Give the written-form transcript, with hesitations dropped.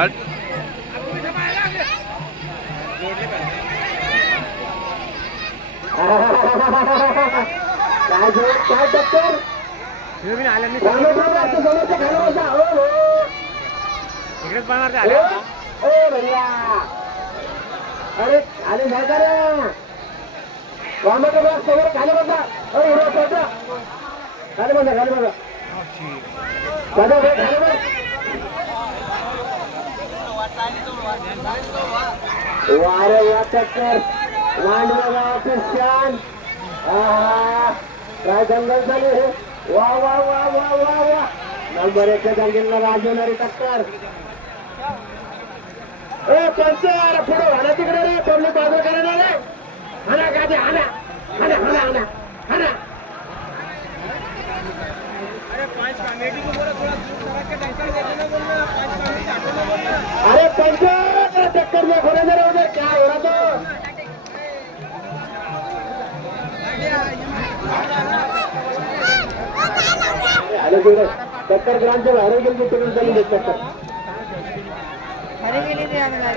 काय टक्कर इकडेच पाहणार भैया अरे खाली सरकार वामाचा बॉक्स वगैरे खाली बसा खाली बसा खाली बसा दादा खाली बस वारे वा टक्कर मांडवा ऑफिस काय दंगल झाली वा वा वा वा वा वा नंबर 1 दंगलला गाजवणारी टक्कर पंचर पुढे हाना तिकडे रे पब्लिक बाजू करायला रे हाना गाडी हाना हाना हाना हाना हाना अरे 5 कमेटी को बोला थोड़ा दूर करा के टेंशन देते ना बोलना 5 कमेटी हटो ना बोलना अरे पंचर टक्कर में घोड़े दे उधर क्या हो रहा तो अरे तिकडे टक्कर ग्रांटच्या बाहेर गेली तिकडून चालली टक्कर अरे गेली रे आम्हाला